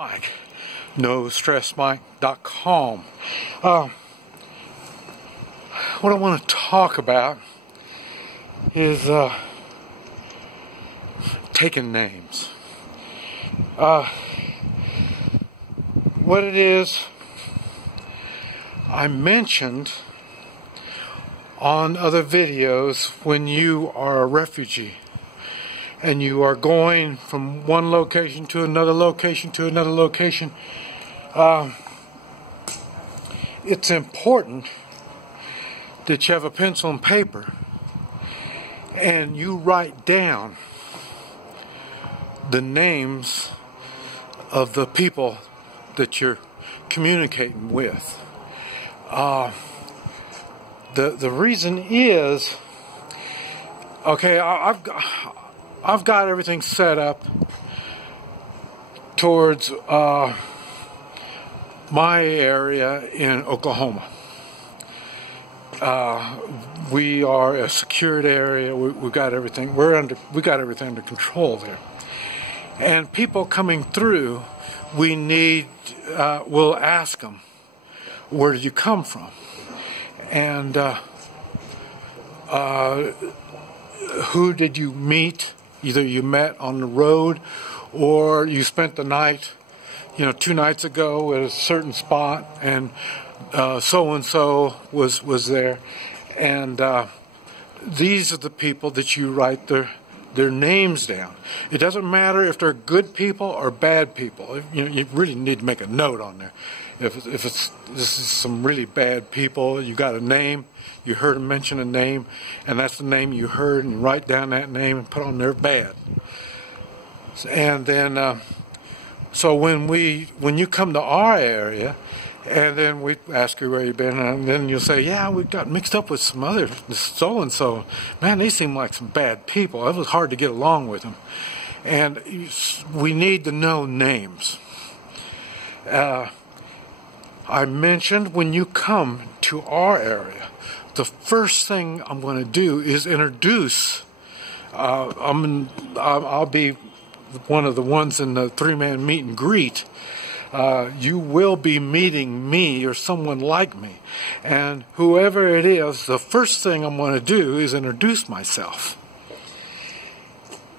Mike, NoStressMike.com. What I want to talk about is taking names. What it is, I mentioned on other videos, when you are a refugee and you are going from one location to another location to another location, it's important that you have a pencil and paper and you write down the names of the people that you're communicating with. The reason is, okay, I've got everything set up towards my area in Oklahoma. We are a secured area. We've got everything. We got everything under control there. And people coming through, we'll ask them, where did you come from? And who did you meet? Either you met on the road or you spent the night, 2 nights ago at a certain spot, and so-and-so was there. And these are the people that you write their names down. It doesn't matter if they're good people or bad people. You really need to make a note on there. If this is some really bad people, you got a name, you heard them mention a name, and that's the name you heard, and you write down that name and put on there bad. And then, so when you come to our area, and then we ask you where you've been, and then you'll say, yeah, we got mixed up with some other so-and-so. Man, they seem like some bad people. It was hard to get along with them. And we need to know names. I mentioned when you come to our area, the first thing I'm going to do is introduce. I'll be one of the ones in the 3-man meet and greet. You will be meeting me or someone like me. And whoever it is, the first thing I'm going to do is introduce myself.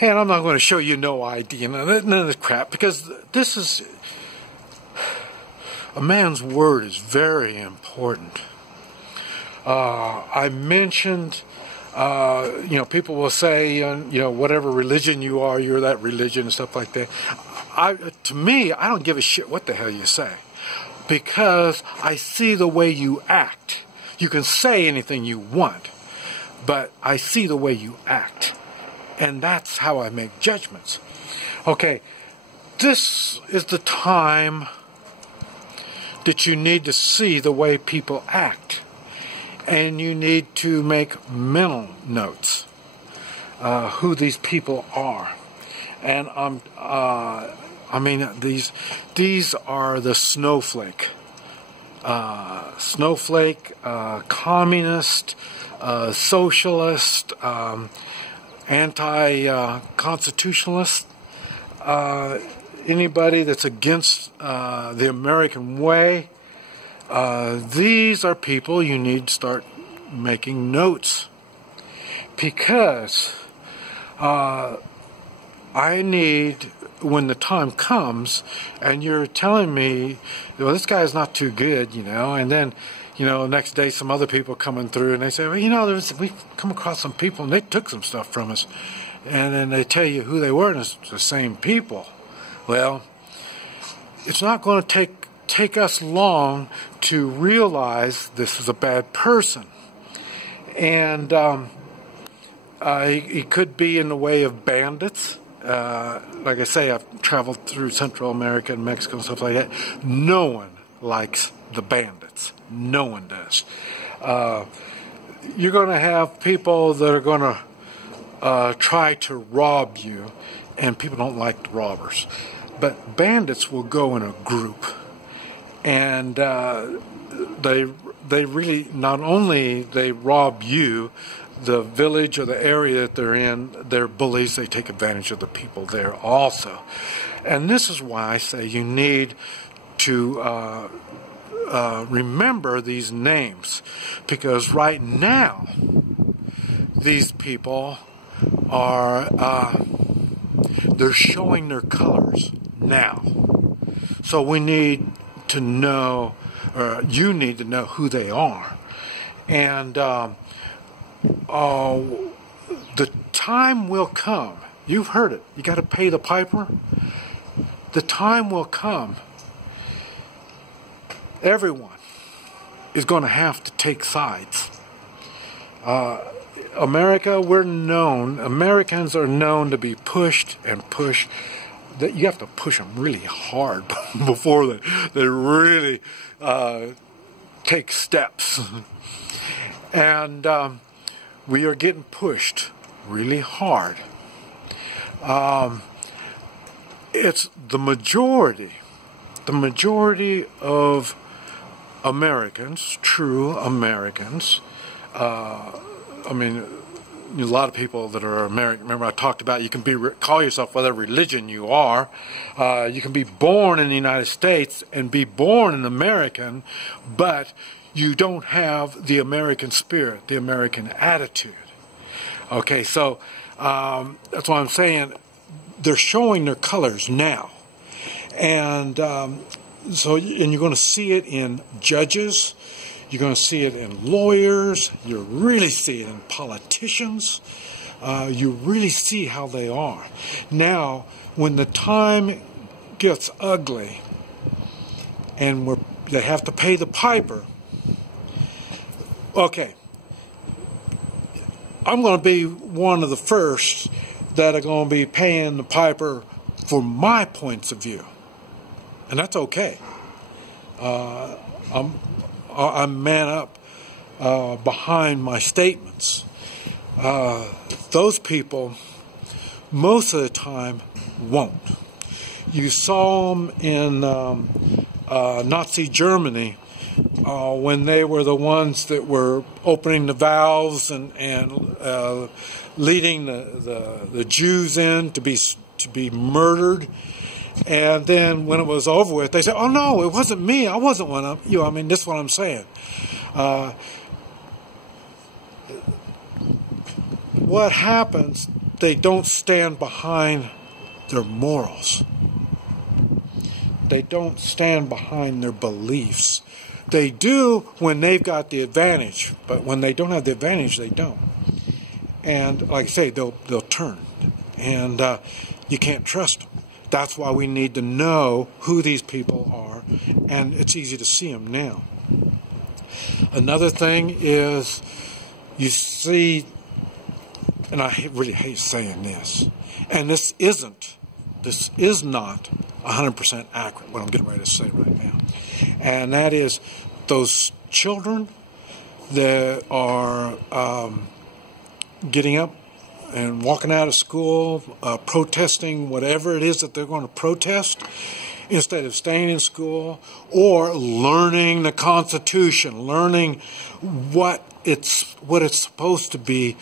And I'm not going to show you no ID and none of this crap, because this is... A man's word is very important. I mentioned, people will say, whatever religion you are, you're that religion and stuff like that. To me, I don't give a shit what the hell you say, because I see the way you act. You can say anything you want, but I see the way you act, and that's how I make judgments. Okay, this is the time that you need to see the way people act, and you need to make mental notes who these people are. And these are the snowflake, communist, socialist, anti-constitutionalist. Anybody that's against the American way, these are people you need to start making notes, because I need, when the time comes and you're telling me, well, this guy's not too good, and then, next day some other people coming through and they say, well, we've come across some people and they took some stuff from us, and then they tell you who they were, and it's the same people. Well, it's not going to take us long to realize this is a bad person. And he could be in the way of bandits. Like I say, I've traveled through Central America and Mexico and stuff like that. No one likes the bandits. No one does. You're going to have people that are going to try to rob you, and people don't like the robbers. But bandits will go in a group, and they really, not only they rob you, the village or the area that they're in, they're bullies. They take advantage of the people there also. And this is why I say you need to remember these names, because right now these people are they're showing their colors now. So we need to know, or you need to know who they are. And the time will come. You've heard it. You got to pay the piper. The time will come. Everyone is going to have to take sides. Americans are known to be pushed and pushed. That you have to push them really hard before they really take steps. And we are getting pushed really hard. It's the majority of Americans, true Americans. I mean, a lot of people that are American. Remember, I talked about you can call yourself whatever religion you are. You can be born in the United States and be born an American, but you don't have the American spirit, the American attitude. Okay, so that's why I'm saying they're showing their colors now, and so you're going to see it in judges. You're going to see it in lawyers. You really see it in politicians. You really see how they are. Now, when the time gets ugly and they have to pay the piper, okay, I'm going to be one of the first that are going to be paying the piper for my points of view. And that's okay. I'm man up behind my statements. Those people, most of the time, won't. You saw them in Nazi Germany when they were the ones that were opening the valves and leading the Jews in to be murdered. And then when it was over with, they said, "Oh no, it wasn't me. I wasn't one of you." I mean, this is what I'm saying. What happens? They don't stand behind their morals. They don't stand behind their beliefs. They do when they've got the advantage, but when they don't have the advantage, they don't. And like I say, they'll turn, and you can't trust them. That's why we need to know who these people are, and it's easy to see them now. Another thing is, you see, and I really hate saying this, and this is not 100% accurate, what I'm getting ready to say right now. And that is, those children that are getting up and walking out of school, protesting whatever it is that they're going to protest, instead of staying in school or learning the Constitution, learning what it's supposed to be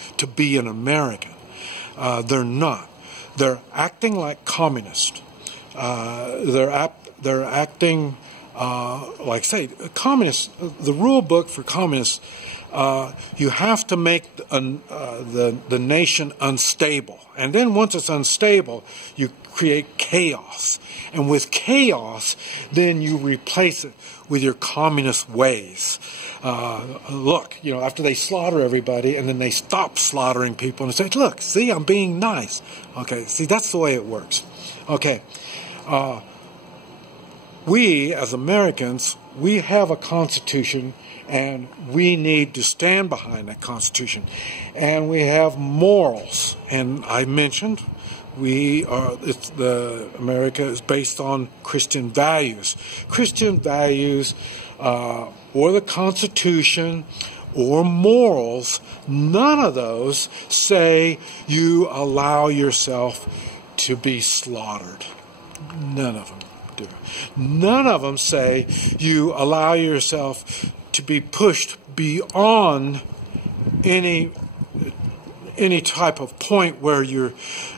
an American. They're not. They're acting like communists. They're acting like, say, communists. The rule book for communists. You have to make the nation unstable. And then once it's unstable, you create chaos. And with chaos, then you replace it with your communist ways. Look, after they slaughter everybody, and then they stop slaughtering people and say, "Look, see, I'm being nice." Okay, see, that's the way it works. Okay, we as Americans, we have a Constitution, and we need to stand behind that Constitution. And we have morals. And I mentioned America is based on Christian values. Christian values, or the Constitution, or morals, none of those say you allow yourself to be slaughtered. None of them do. None of them say you allow yourself to be pushed beyond any any type of point where you're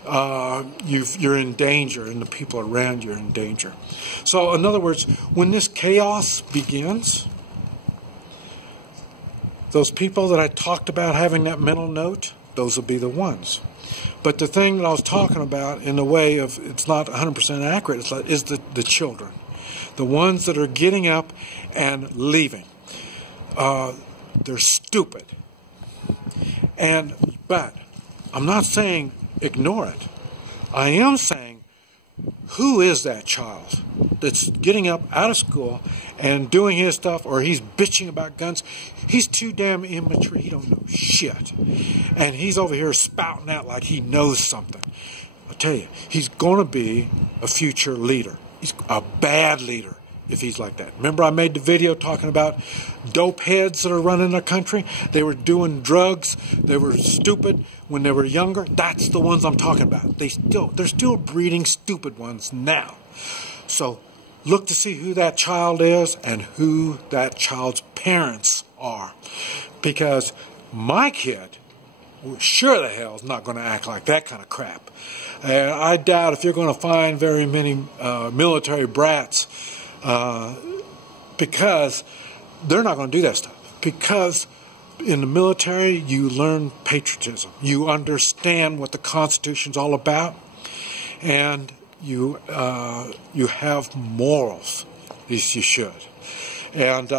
in danger and the people around you are in danger. So in other words, when this chaos begins, those people that I talked about having that mental note, those will be the ones. But the thing that I was talking about in the way of it's not 100% accurate is the children. The ones that are getting up and leaving. They're stupid. But I'm not saying ignore it. I am saying, who is that child that's getting up out of school and doing his stuff, or he's bitching about guns? He's too damn immature. He don't know shit. And he's over here spouting out like he knows something. I'll tell you, he's going to be a future leader. He's a bad leader if he's like that. Remember I made the video talking about dope heads that are running the country? They were doing drugs. They were stupid when they were younger. That's the ones I'm talking about. They're still breeding stupid ones now. So look to see who that child is and who that child's parents are. Because my kid sure the hell is not going to act like that kind of crap. And I doubt if you're going to find very many military brats, because they're not going to do that stuff. Because in the military, you learn patriotism. You understand what the Constitution's all about, and you have morals. At least you should. And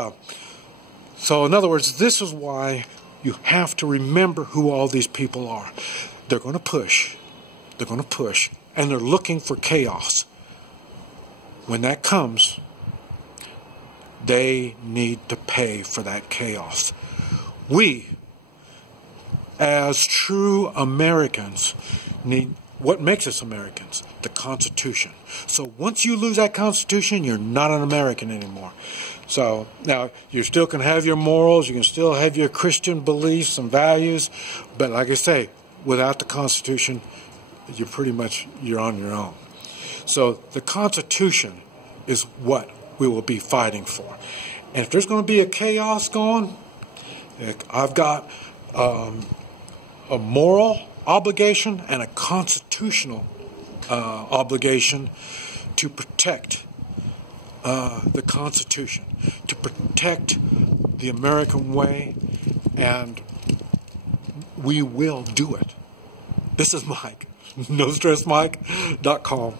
so, in other words, this is why you have to remember who all these people are. They're going to push. They're going to push, and they're looking for chaos. When that comes, they need to pay for that chaos. We, as true Americans, need what makes us Americans? The Constitution. So once you lose that Constitution, you're not an American anymore. So now you still can have your morals, you can still have your Christian beliefs and values, but like I say, without the Constitution, you're on your own. So the Constitution is what we will be fighting for. And if there's going to be a chaos going, I've got a moral obligation and a constitutional obligation to protect the Constitution, to protect the American way, and we will do it. This is Mike, NoStressMike.com.